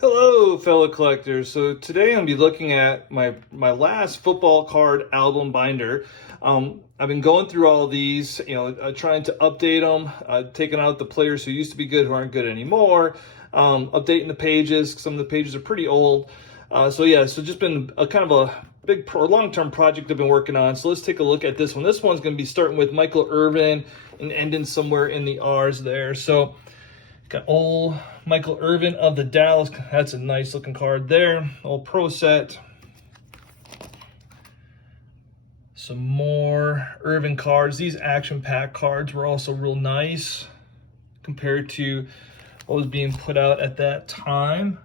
Hello, fellow collectors. So today I'm going to be looking at my last football card album binder. I've been going through all these, trying to update them, taking out the players who used to be good who aren't good anymore, updating the pages. Some of the pages are pretty old. So just been a kind of a big long-term project I've been working on. So let's take a look at this one. This one's going to be starting with Michael Irvin and ending somewhere in the R's there. So got old Michael Irvin of the Dallas. That's a nice looking card there. Old Pro set. Some more Irvin cards. These action pack cards were also real nice compared to what was being put out at that time.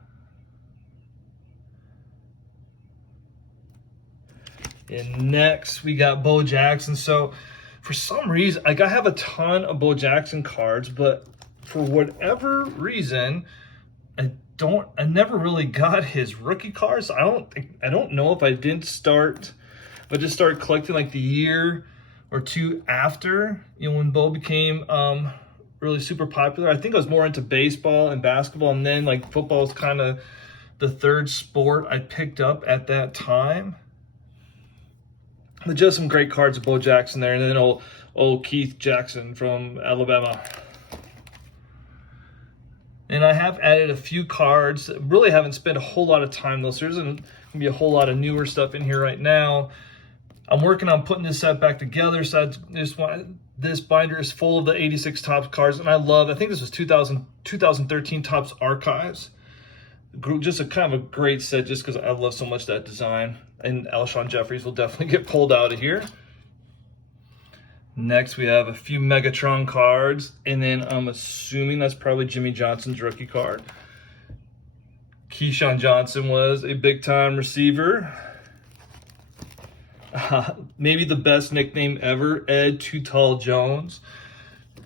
And next we got Bo Jackson. So for some reason, I have a ton of Bo Jackson cards, but for whatever reason, I never really got his rookie cards. I don't know if I just started collecting like the year or two after, when Bo became really super popular. I think I was more into baseball and basketball, and then like football was kind of the third sport I picked up at that time. But just some great cards of Bo Jackson there, and then old Keith Jackson from Alabama. And I have added a few cards. Really haven't spent a whole lot of time though, so there isn't going to be a whole lot of newer stuff in here right now. I'm working on putting this set back together. So this binder is full of the 86 Topps cards, and I think this was 2013 Topps Archives. Just a kind of a great set just because I love so much that design. And Alshon Jeffries will definitely get pulled out of here. Next, we have a few Megatron cards, and then I'm assuming that's probably Jimmy Johnson's rookie card. Keyshawn Johnson was a big-time receiver. Maybe the best nickname ever, Ed Too Tall Jones.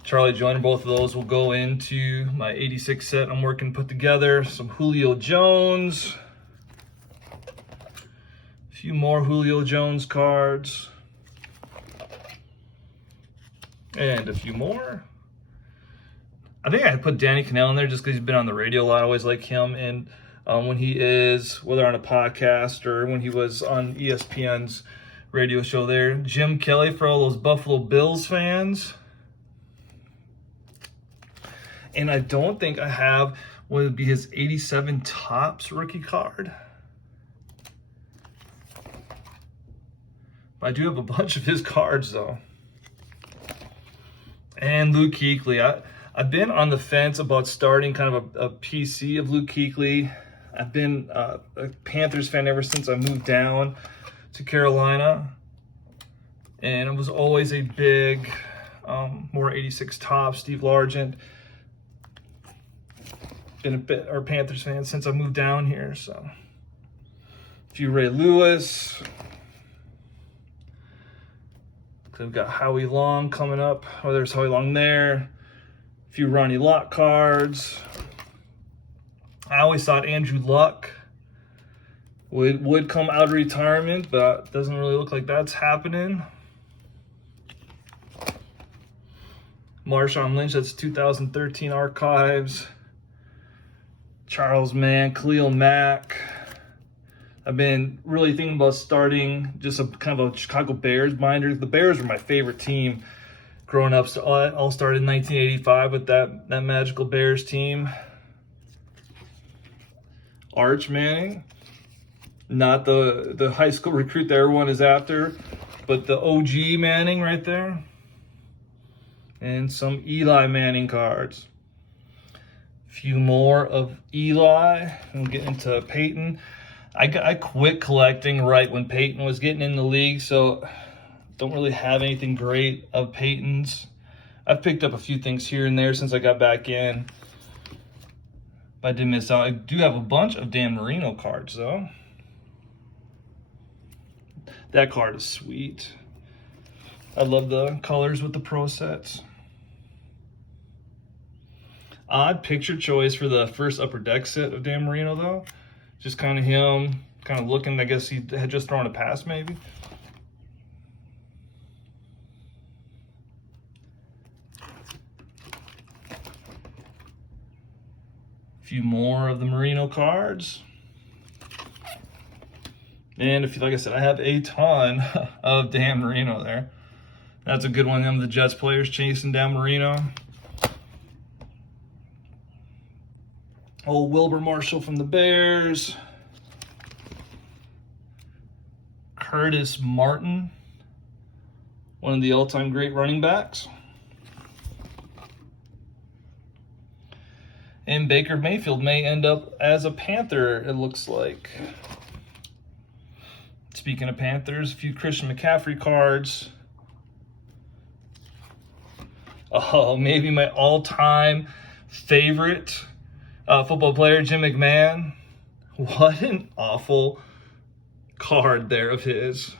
Charlie Joiner, both of those will go into my 86 set I'm working to put together. Some Julio Jones. A few more Julio Jones cards. And a few more. I think I had put Danny Cannell in there just because he's been on the radio a lot. I always like him. And when he is, whether on a podcast or when he was on ESPN's radio show there. Jim Kelly for all those Buffalo Bills fans. And I don't think I have what would be his 87 Topps rookie card. But I do have a bunch of his cards though. And Luke Kuechly. I've been on the fence about starting kind of a PC of Luke Kuechly. I've been a Panthers fan ever since I moved down to Carolina. And I was always a big, more 86 Topps, Steve Largent. Been a bit our Panthers fan since I moved down here. So a few Ray Lewis. We've got Howie Long coming up. Oh, there's Howie Long there. A few Ronnie Lott cards. I always thought Andrew Luck would come out of retirement, but it doesn't really look like that's happening. Marshawn Lynch, that's 2013 Archives. Charles Mann, Khalil Mack. I've been really thinking about starting just a kind of a Chicago Bears binder. The Bears were my favorite team growing up. So I all started in 1985 with that magical Bears team. Arch Manning, not the high school recruit that everyone is after, but the OG Manning right there. And some Eli Manning cards. A few more of Eli. We'll get into Payton. I quit collecting right when Payton was getting in the league, so don't really have anything great of Payton's. I've picked up a few things here and there since I got back in, but I did miss out. I do have a bunch of Dan Marino cards, though. That card is sweet. I love the colors with the Pro sets. Odd picture choice for the first Upper Deck set of Dan Marino, though. Just kind of him, kind of looking, I guess he had just thrown a pass maybe. few more of the Marino cards. And if you, like I said, I have a ton of Dan Marino there. That's a good one. Them the Jets players chasing down Marino. Old Wilbur Marshall from the Bears. Curtis Martin, one of the all-time great running backs. And Baker Mayfield may end up as a Panther, it looks like. Speaking of Panthers, a few Christian McCaffrey cards. Oh, maybe my all-time favorite football player, Jim Mcmahon. What an awful card there of his.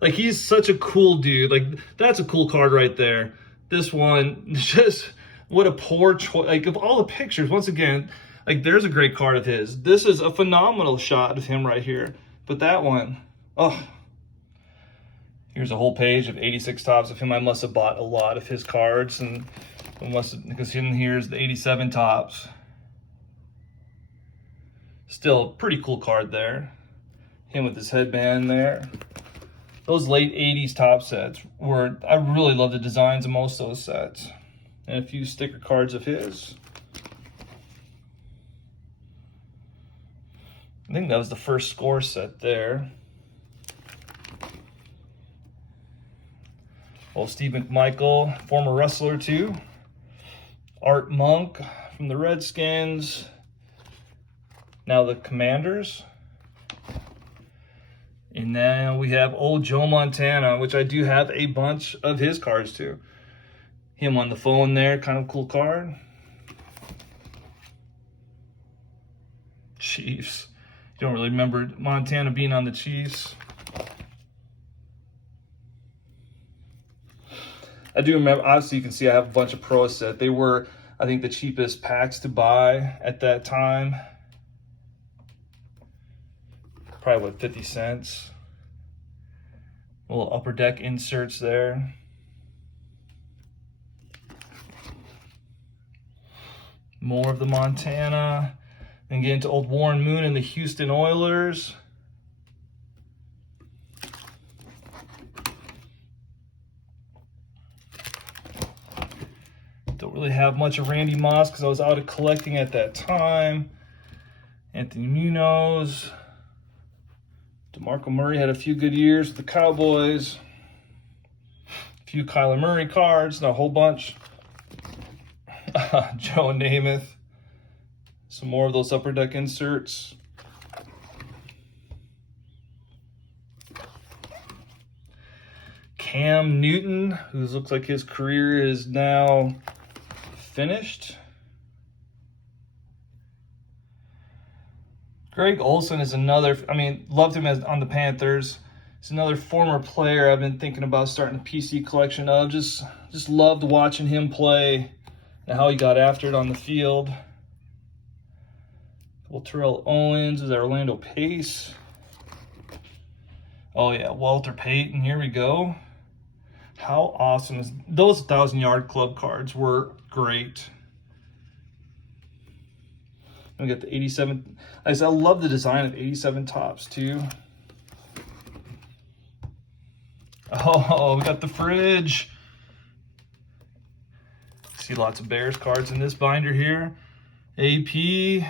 Like, he's such a cool dude. Like, that's a cool card right there. This one, just what a poor choice. Like, of all the pictures, once again, like, there's a great card of his. This is a phenomenal shot of him right here. But that one, oh. Here's a whole page of 86 tops of him. I must have bought a lot of his cards, and because here's the 87 tops. Still, pretty cool card there. Him with his headband there. Those late 80s top sets were, I really love the designs of most of those sets. And a few sticker cards of his. I think that was the first score set there. Well, Steve Mcmichael, former wrestler too. Art Monk from the Redskins. Now the Commanders. And now we have old Joe Montana, which I do have a bunch of his cards too. Him on the phone there, kind of cool card. Chiefs. You don't really remember Montana being on the Chiefs. I do remember, obviously you can see I have a bunch of Pro set. They were, I think, the cheapest packs to buy at that time. Probably, what, 50 cents? Little upper deck inserts there. More of the Montana. Then get into old Warren Moon and the Houston Oilers. Don't really have much of Randy Moss because I was out of collecting at that time. Anthony Munoz. DeMarco Murray had a few good years with the Cowboys. A few Kyler Murray cards, not a whole bunch. Joe Namath. Some more of those upper deck inserts. Cam Newton, who looks like his career is now finished. Greg Olsen is another, I mean, loved him on the Panthers. He's another former player I've been thinking about starting a PC collection of. Just loved watching him play and how he got after it on the field. Well, Terrell Owens is Orlando Pace. Oh yeah, Walter Payton, here we go. How awesome is, those 1,000-yard club cards were great. We got the 87. I love the design of 87 tops too. Oh, we got the fridge. See lots of Bears cards in this binder here. AP.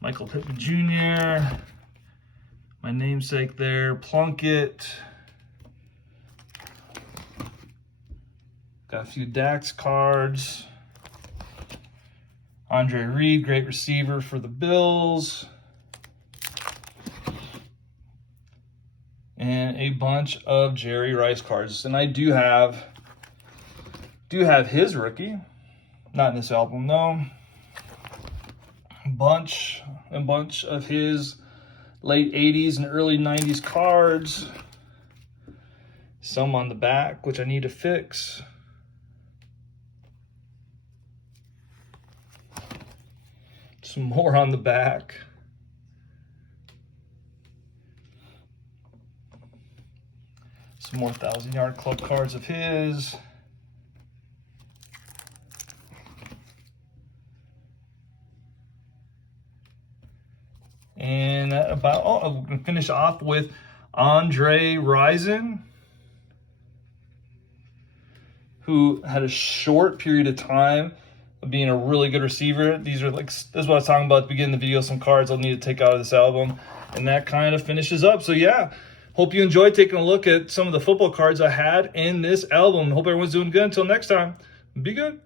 Michael Pittman Jr. My namesake there. Plunkett. Got a few Dax cards. Andre Reed, great receiver for the Bills. And a bunch of Jerry Rice cards. And I do have his rookie. Not in this album, no. A bunch of his late 80s and early 90s cards. Some on the back, which I need to fix. Some more on the back. Some more 1,000-yard club cards of his. that about. Oh, I'm going to finish off with Andre Rison, who had a short period of time of being a really good receiver. These are like, this is what I was talking about at the beginning of the video, some cards I'll need to take out of this album. And that kind of finishes up. So yeah, hope you enjoyed taking a look at some of the football cards I had in this album. Hope everyone's doing good. Until next time, be good.